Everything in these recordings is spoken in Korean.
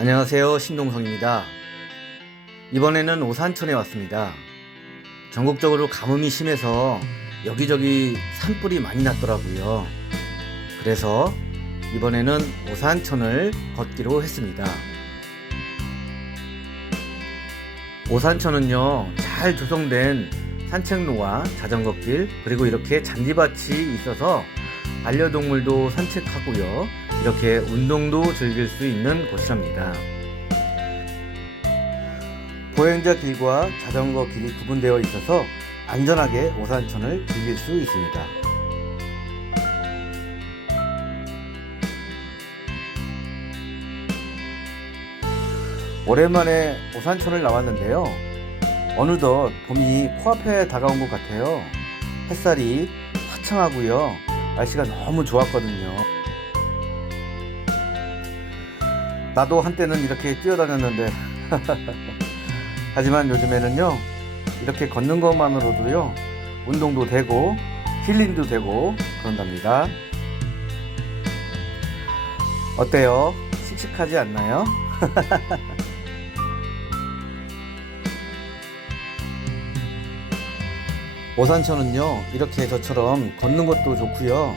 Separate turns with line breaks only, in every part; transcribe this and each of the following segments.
안녕하세요. 신동성입니다. 이번에는 오산천에 왔습니다. 전국적으로 가뭄이 심해서 여기저기 산불이 많이 났더라고요. 그래서 이번에는 오산천을 걷기로 했습니다. 오산천은요, 잘 조성된 산책로와 자전거길, 그리고 이렇게 잔디밭이 있어서 반려동물도 산책하고요. 이렇게 운동도 즐길 수 있는 곳이랍니다. 보행자 길과 자전거 길이 구분되어 있어서 안전하게 오산천을 즐길 수 있습니다. 오랜만에 오산천을 나왔는데요. 어느덧 봄이 코앞에 다가온 것 같아요. 햇살이 화창하고요. 날씨가 너무 좋았거든요. 나도 한때는 이렇게 뛰어다녔는데. 하지만 요즘에는요 이렇게 걷는 것만으로도요 운동도 되고 힐링도 되고 그런답니다. 어때요? 씩씩하지 않나요? 오산천은요 이렇게 저처럼 걷는 것도 좋고요.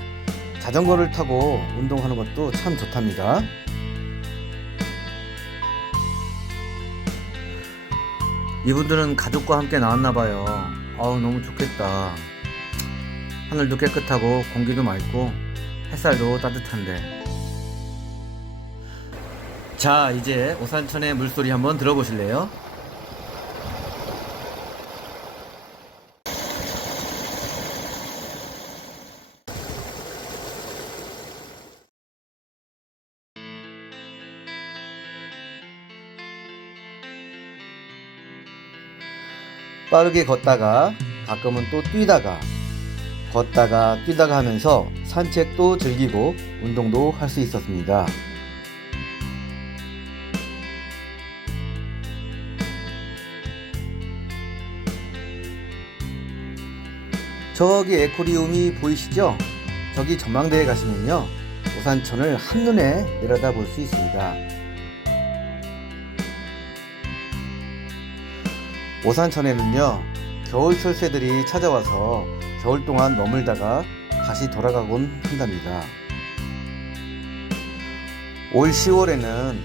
자전거를 타고 운동하는 것도 참 좋답니다 이분들은 가족과 함께 나왔나봐요. 아우 너무 좋겠다. 하늘도 깨끗하고 공기도 맑고 햇살도 따뜻한데. 자 이제 오산천의 물소리 한번 들어보실래요? 빠르게 걷다가 가끔은 또 뛰다가 걷다가 뛰다가 하면서 산책도 즐기고 운동도 할 수 있었습니다. 저기 에코리움이 보이시죠? 저기 전망대에 가시면요. 오산천을 한눈에 내려다 볼 수 있습니다. 오산천에는요 겨울철 새들이 찾아와서 겨울 동안 머물다가 다시 돌아가곤 한답니다. 올 10월에는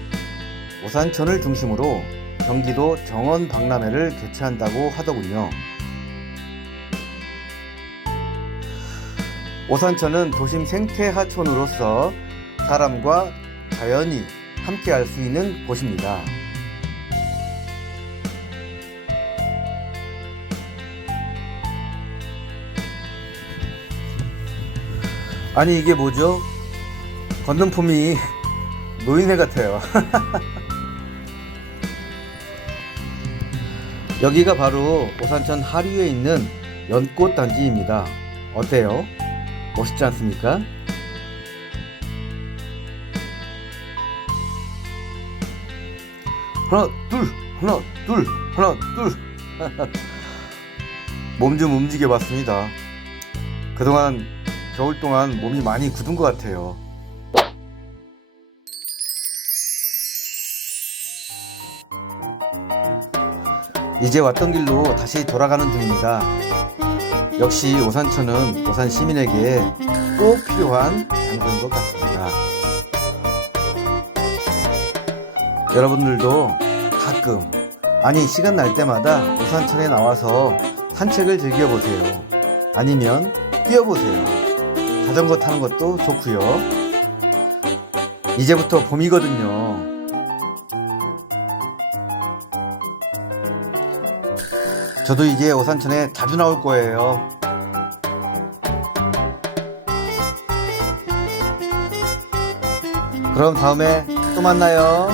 오산천을 중심으로 경기도 정원 박람회를 개최한다고 하더군요. 오산천은 도심 생태 하천으로서 사람과 자연이 함께 할 수 있는 곳입니다. 아니 이게 뭐죠? 폼이 노인네 같아요. 여기가 바로 오산천 하류에 있는 연꽃 단지입니다. 어때요? 멋있지 않습니까? 하나 둘 하나 둘 하나 둘 몸 좀 움직여 봤습니다. 그동안 겨울 동안 몸이 많이 굳은 것 같아요. 이제 왔던 길로 다시 돌아가는 중입니다. 역시 오산천은 오산 시민에게 꼭 필요한 장소인 것 같습니다. 여러분들도 가끔, 아니, 시간 날 때마다 오산천에 나와서 산책을 즐겨보세요. 아니면 뛰어보세요. 자전거 타는 것도 좋고요. 이제부터 봄이거든요. 저도 이제 오산천에 자주 나올 거예요. 그럼 다음에 또 만나요.